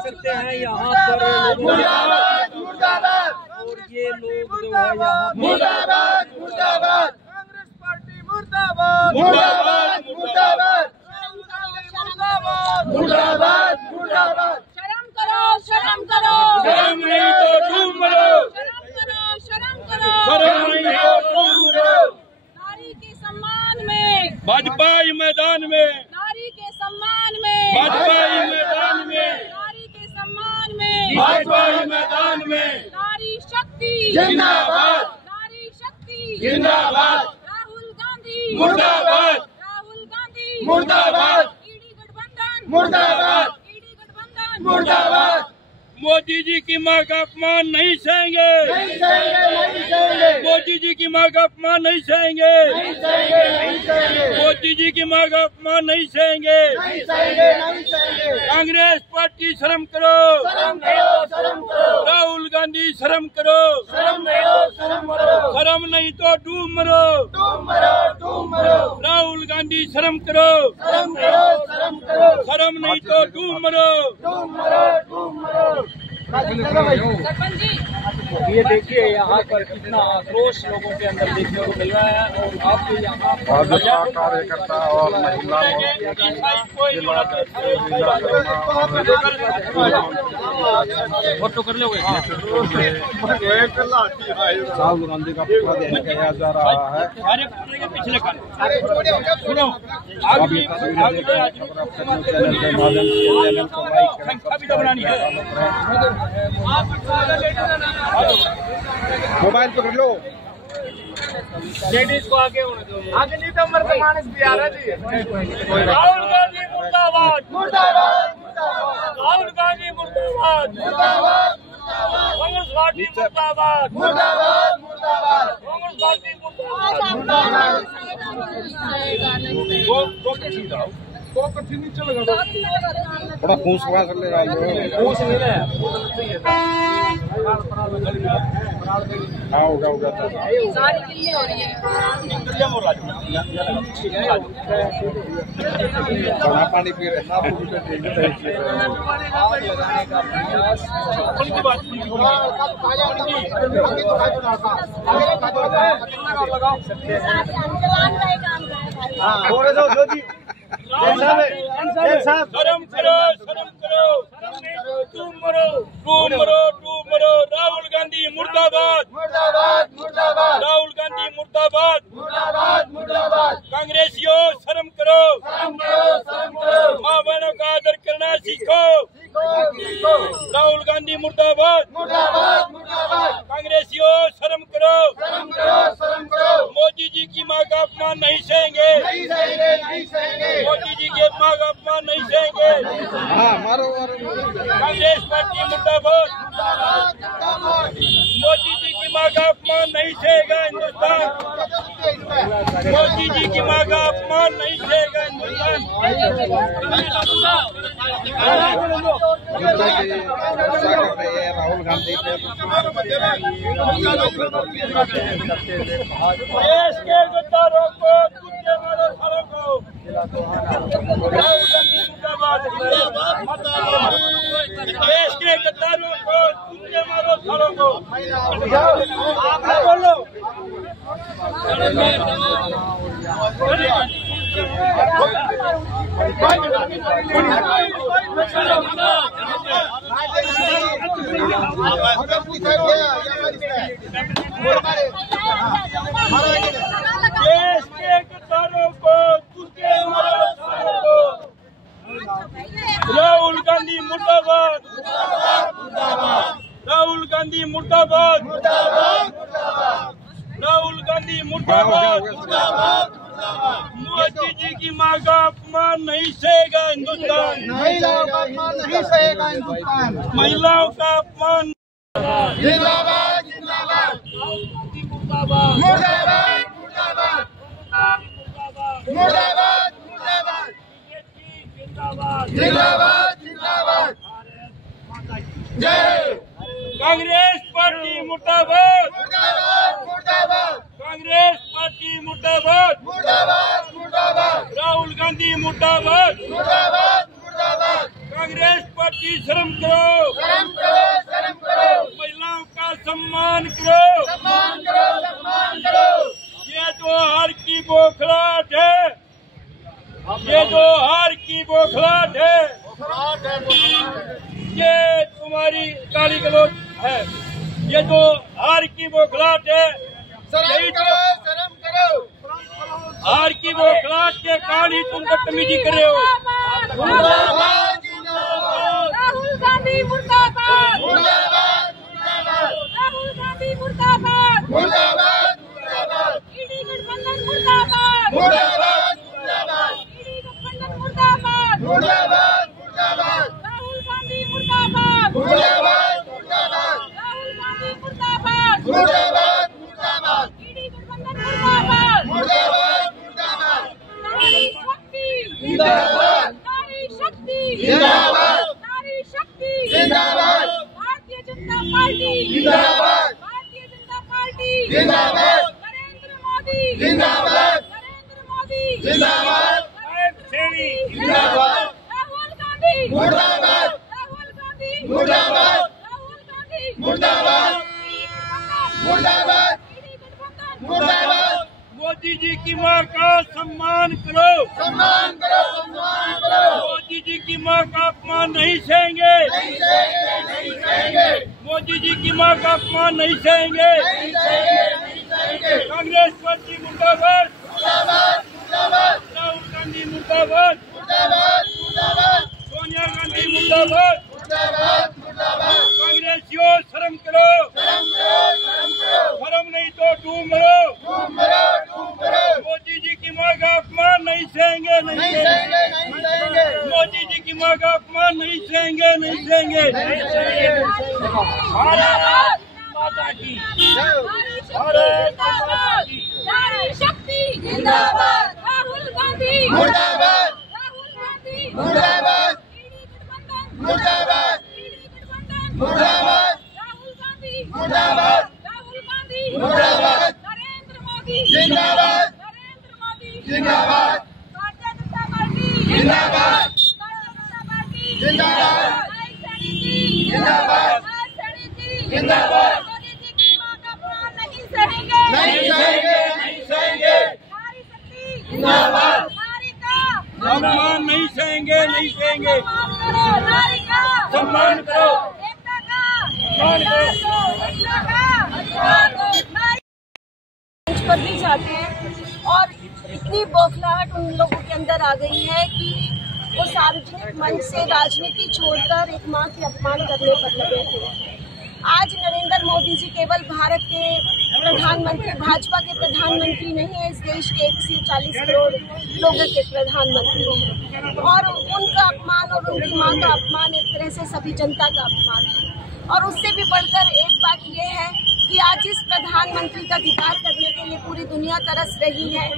सकते हैं यहाँ पर मुर्दाबाद मुर्दाबाद, और ये लोग जो है यहाँ मुर्दाबाद मुर्दाबाद, कांग्रेस पार्टी मुर्दाबाद मुर्दाबाद मुर्दाबाद, मुर्दाबाद मुर्दाबाद मुर्दाबाद। शर्म करो, शर्म करो, शर्म नहीं तो तुम मरो, शर्म करो, शर्म करो। शर्म नहीं तो तुम मरो। नारी के सम्मान में, भाजपा मैदान में, नारी के सम्मान में, भाजपा मैदान में, नारी के सम्मान में, भाजपा मैदान में। नारी शक्ति जिंदाबाद, नारी शक्ति जिंदाबाद, राहुल गांधी मुर्दाबाद, राहुल गांधी मुर्दाबाद, ईडी गठबंधन मुर्दाबाद, ईडी गठबंधन मुर्दाबाद। मोदी जी की मां का अपमान नहीं सहेंगे, नहीं सहेंगे, नहीं सहेंगे। मोदी जी की मां का अपमान नहीं सहेंगे, नहीं सहेंगे, नहीं सहेंगे। मोदी जी की मां का अपमान नहीं सहेंगे, नहीं सहेंगे, नहीं सहेंगे। कांग्रेस पार्टी शर्म करो, शर्म करो, शर्म करो। राहुल गांधी शर्म करो, शर्म करो, शर्म करो। शर्म नहीं तो डूब मरो, डूब मरो, डूब मरो। राहुल गांधी शर्म करो, शर्म करो, शर्म करो। शर्म नहीं तो डूब मरो, डूब मरो, डूब मरो। सरपंच जी, ये देखिए यहाँ पर कितना आक्रोश लोगों के अंदर देखने को मिल रहा है। और आपके यहाँ भाजपा कार्यकर्ता और महिला फोटो कर लोगे। राहुल गांधी का पुतला दिखाया जा रहा है। पिछले सुनो अभी बनानी है। मोबाइल पकड़ लो। लेडीज को आगे होने दो। आगे नहीं तो मर मानस भी आ रहा जी। राहुल गांधी मुर्दाबाद, मुर्दाबाद मुर्दाबाद, राहुल गांधी मुर्दाबाद, मुर्दाबाद कांग्रेस पार्टी मुर्दाबाद, मुर्दाबाद मुर्दाबाद, कांग्रेस पार्टी मुर्दाबाद। थोड़ा फूस वहाँ कर ले रहा होगा होगा सारी गिल्ली हो रही है। खाना पानी पी रहे शर्म करो, शर्म करो। तुम मरो, तुम मरो, तुम मरो। राहुल गांधी मुर्दाबाद, मुर्दाबाद मुर्दाबाद। राहुल गांधी मुर्दाबाद, मुर्दाबाद मुर्दाबाद। कांग्रेसियों शर्म करो, शर्म करो, शर्म करो। माँ बहनों का आदर करना सीखो, सीखो, सीखो। राहुल गांधी मुर्दाबाद, मुर्दाबाद मुर्दाबाद। कांग्रेसियों शर्म करो, शर्म करो, शर्म करो। मोदी जी की माँ का अपमान नहीं सहेंगे, नहीं सहेंगे, नहीं सहेंगे। मोदी जी के माँ का अपमान नहीं सहेंगे। हाँ मारो मारो। कांग्रेस पार्टी मुर्दाबाद, मोदी जी की माँ का अपमान नहीं सहेगा हिंदुस्तान। मोदी जी की माँ का अपमान नहीं सहेगा हिंदुस्तान। राहुल गांधी देश के गद्दारों को कुत्ते मारो सालों को। राहुल गांधी मुर्दाबाद, देश के गद्दारों को कुत्ते मारो सालों को। आप बोलो। देश के गद्दारों को कुत्ते मारो सालों को। राहुल गांधी मुर्दाबाद, राहुल गांधी मुर्दाबाद, राहुल गांधी मुर्दाबाद। मोदी जी की माँ का अपमान नहीं सहेगा हिंदुस्तान, महिलाओं का अपमान नहीं सहेगा हिंदुस्तान। महिलाओं का अपमान। जिंदाबाद जिंदाबाद मुर्दाबाद, मुर्दाबाद मुर्दाबाद मुर्दाबाद मुर्दाबाद जिंदाबाद जिंदाबाद जय कांग्रेस पार्टी मुर्दाबाद, मुर्दाबाद मुर्दाबाद कांग्रेस पार्टी मुर्दाबाद, मुर्दाबाद मुर्दाबाद राहुल गांधी मुर्दाबाद, मुर्दाबाद मुर्दाबाद कांग्रेस पार्टी की शर्म करो, शर्म करो, शर्म करो, महिलाओं का सम्मान करो, सम्मान करो, सम्मान करो। ये जो हार की बौखलाहट है, ये जो हार की बौखलाहट है, ये तुम्हारी गाली गलौज है। ये जो हार की बौखलाहट है, शर्म करो, शर्म करो। हार की बौखलाहट के कारण ही तुम बदतमीजी कर रहे हो। मुर्दाबाद, जिंदाबाद, राहुल गांधी मुर्दाबाद, मुर्दाबाद, मुर्दाबाद, राहुल गांधी मुर्दाबाद, मुर्दाबाद, मुर्दाबाद, ईडी गठबंधन मुर्दाबाद, मुर्दाबाद, मुर्दाबाद, ईडी गठबंधन मुर्दाबाद, मुर्दाबाद, मुर्दाबाद, राहुल गांधी मुर्दाबाद, मुर्दाबाद, मुर्दाबाद, राहुल गांधी मुर्दाबाद, मुर्दाबाद, मुर्दाबाद, ईडी गठबंधन मुर्दाबाद, मुर्दाबाद, मुर्दाबाद, नारी शक्ति जिंदाबाद, नारी शक्ति जिंदाबाद, नारी शक्ति जिंदाबाद, भारतीय जनता पार्टी जिंदाबाद, भारतीय जनता पार्टी जिंदाबाद, नरेंद्र मोदी जिंदाबाद, नरेंद्र मोदी जिंदाबाद, जिंदाबाद, राहुल गांधी मुर्दाबाद, राहुल गांधी मुर्दाबाद, राहुल गांधी मुर्दाबाद, मुर्दाबाद, ईडी गठबंधन मुर्दाबाद। मोदी जी की मां का सम्मान करो, सम्मान करो, सम्मान करो। मोदी जी की मां का अपमान नहीं सहेंगे, नहीं सहेंगे, नहीं सहेंगे, मोदी जी की मां का अपमान नहीं सहेंगे। नहीं सहेंगे, नहीं सहेंगे। कांग्रेस पार्टी मुर्दाबाद, मुर्दाबाद, मुर्दाबाद, राहुल गांधी मुर्दाबाद, मुर्दाबाद, मुर्दाबाद, सोनिया गांधी मुर्दाबाद, मुर्दाबाद, मुर्दाबाद। कांग्रेसियों शर्म करो, शर्म करो, शर्म करो। शर्म नहीं तो डूब मरो। डूब मरो, डूब मरो। मोदी जी की मां का अपमान नहीं सहेंगे, नहीं नहीं सहेंगे, सहेंगे। नहीं सहेंगे। मोदी जी की मां का अपमान नहीं सहेंगे, नहीं सहेंगे। भारत माता की, नारी शक्ति जिंदाबाद, राहुल गांधी मुर्दाबाद, राहुल गांधी मुर्दाबाद, ईडी गठबंधन मुर्दाबाद, ईडी गठबंधन मुर्दाबाद, राहुल गांधी मुर्दाबाद, राहुल गांधी मुर्दाबाद, नरेंद्र मोदी जिंदाबाद, नरेंद्र मोदी जिंदाबाद, भारतीय जनता पार्टी जिंदाबाद, भारतीय जनता पार्टी जिंदाबाद, जिंदाबाद, जिंदाबाद, मोदी जी की मां का अपमान नहीं सहेंगे, नहीं सहेंगे, नहीं सहेंगे। नारी शक्ति जिंदाबाद, नारी का अपमान नहीं सहेंगे, नहीं सहेंगे। सम्मान करो, नारी का सम्मान करो, एकता का सम्मान करो। एकता का अधिकार दो, नारी मंच पर भी जाते हैं और इतनी बौखलाहट उन लोगों के अंदर आ गई है कि वो सार्वजनिक मंच से राजनीति छोड़कर एक मां के अपमान करने पर लगे हुए हैं। आज नरेंद्र मोदी जी केवल भारत के प्रधानमंत्री, भाजपा के प्रधानमंत्री नहीं है, इस देश के 140 करोड़ लोगों के प्रधानमंत्री हैं और उनका अपमान और उनकी मां का अपमान एक तरह से सभी जनता का अपमान है। और उससे भी बढ़कर एक बात यह है कि आज इस प्रधानमंत्री का दीदार करने के लिए पूरी दुनिया तरस रही है।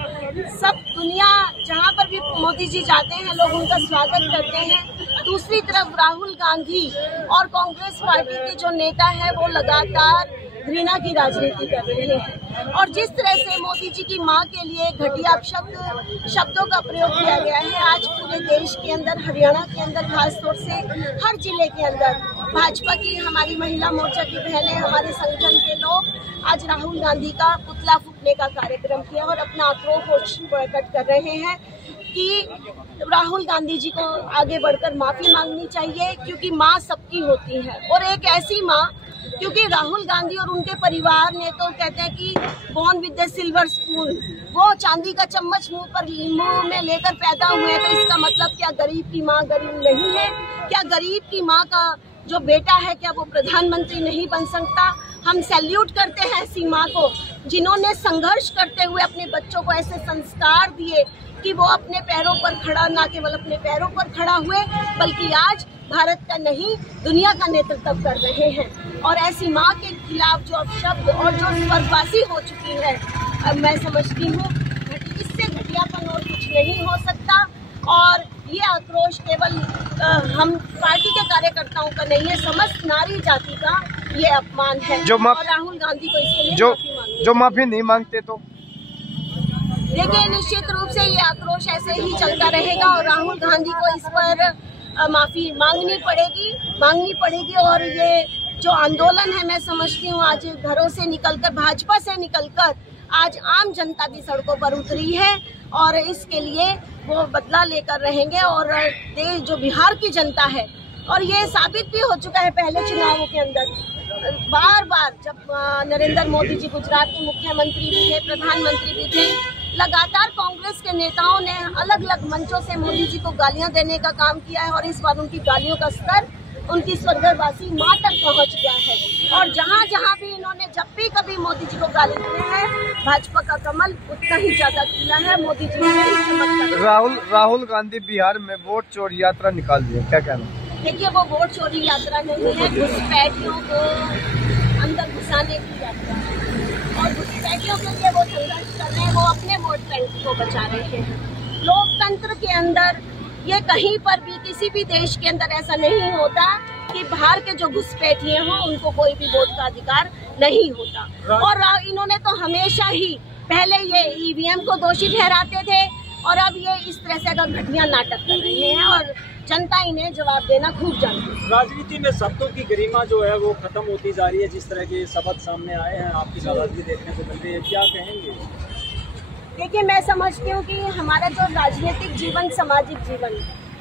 सब दुनिया जहां पर भी मोदी जी जाते हैं लोग उनका स्वागत करते हैं। दूसरी तरफ राहुल गांधी और कांग्रेस पार्टी के जो नेता है वो लगातार घृणा की राजनीति कर रहे हैं और जिस तरह से मोदी जी की मां के लिए घटिया शब्दों का प्रयोग किया गया है, आज पूरे देश के अंदर, हरियाणा के अंदर खासतौर से हर जिले के अंदर भाजपा की, हमारी महिला मोर्चा की बहनें, हमारे संगठन के लोग आज राहुल गांधी का पुतला फूंकने का कार्यक्रम किया और अपना आक्रोश प्रकट कर रहे हैं कि राहुल गांधी जी को आगे बढ़कर माफी मांगनी चाहिए क्योंकि माँ सबकी होती है और एक ऐसी माँ, क्योंकि राहुल गांधी और उनके परिवार ने तो कहते हैं कि born with the silver spoon, वो चांदी का चम्मच मुंह में लेकर पैदा हुए हैं, तो इसका मतलब क्या गरीब की माँ गरीब नहीं है? क्या गरीब की माँ का जो बेटा है क्या वो प्रधानमंत्री नहीं बन सकता? हम सैल्यूट करते हैं ऐसी माँ को जिन्होंने संघर्ष करते हुए अपने बच्चों को ऐसे संस्कार दिए कि वो अपने पैरों पर खड़ा, ना केवल अपने पैरों पर खड़ा हुए बल्कि आज भारत का नहीं दुनिया का नेतृत्व कर रहे हैं। और ऐसी माँ के खिलाफ जो अपशब्द और जो स्वर्गवासी हो चुकी है, अब मैं समझती हूँ इससे घटियापन और कुछ नहीं हो सकता। और ये आक्रोश केवल हम पार्टी के कार्यकर्ताओं का नहीं है, समस्त नारी जाति का ये अपमान है और राहुल गांधी को इसके लिए माफी मांगनी। जो माफी नहीं मांगते तो देखिए, निश्चित रूप से ये आक्रोश ऐसे ही चलता रहेगा और राहुल गांधी को इस पर माफी मांगनी पड़ेगी। और ये जो आंदोलन है, मैं समझती हूँ आज घरों से निकलकर, भाजपा से निकलकर आज आम जनता भी सड़कों पर उतरी है और इसके लिए वो बदला लेकर रहेंगे। और देश जो बिहार की जनता है, और ये साबित भी हो चुका है पहले चुनावों के अंदर, बार बार जब नरेंद्र मोदी जी गुजरात के मुख्यमंत्री भी थे, प्रधानमंत्री भी थे, लगातार कांग्रेस के नेताओं ने अलग अलग मंचों से मोदी जी को गालियां देने का काम किया है। और इस बार उनकी गालियों का स्तर उनकी स्वर्गवासी मां तक पहुंच गया है। और जहां जहां भी इन्होंने जब भी कभी मोदी जी को गाली दी है, भाजपा का कमल उतना ही ज्यादा खिला है। मोदी जी ने राहुल गांधी बिहार में वोट चोरी यात्रा निकाल दी है, क्या कहना? देखिए, वो वोट चोरी यात्रा नहीं है, घुसपैठियों को अंदर घुसाने की यात्रा है। और घुसपैठियों के लिए वो संघर्ष कर रहे हैं, वो अपने वोट बैंक को बचा रहे हैं। लोकतंत्र के अंदर ये कहीं पर भी, किसी भी देश के अंदर ऐसा नहीं होता कि बाहर के जो घुसपैठिए हों उनको कोई भी वोट का अधिकार नहीं होता। और इन्होंने तो हमेशा ही पहले ये ईवीएम को दोषी ठहराते थे और अब ये इस तरह से अगर घटिया नाटक कर रहे हैं और जनता इन्हें जवाब देना खूब जानती है। राजनीति में शब्दों की गरिमा जो है वो खत्म होती जा रही है। जिस तरह के शब्द सामने आए हैं, आपकी नाराजगी देखने को मिल रही है, क्या कहेंगे? देखिए, मैं समझती हूँ कि हमारा जो राजनीतिक जीवन, सामाजिक जीवन,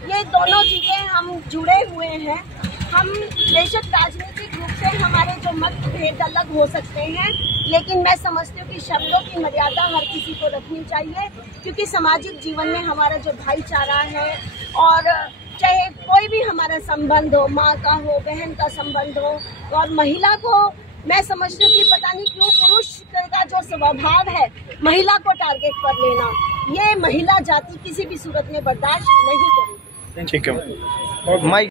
ये दोनों चीजें हम जुड़े हुए हैं। हम बेशक राजनीतिक रूप से हमारे जो मतभेद अलग हो सकते हैं, लेकिन मैं समझती हूँ कि शब्दों की मर्यादा हर किसी को रखनी चाहिए, क्योंकि सामाजिक जीवन में हमारा जो भाईचारा है, और चाहे कोई भी हमारा संबंध हो, माँ का हो, बहन का संबंध हो, और महिला को मैं समझती हूँ कि पता नहीं क्यों पुरुष का जो स्वभाव है महिला को टारगेट पर लेना, ये महिला जाति किसी भी सूरत में बर्दाश्त नहीं करेगी। ठीक है।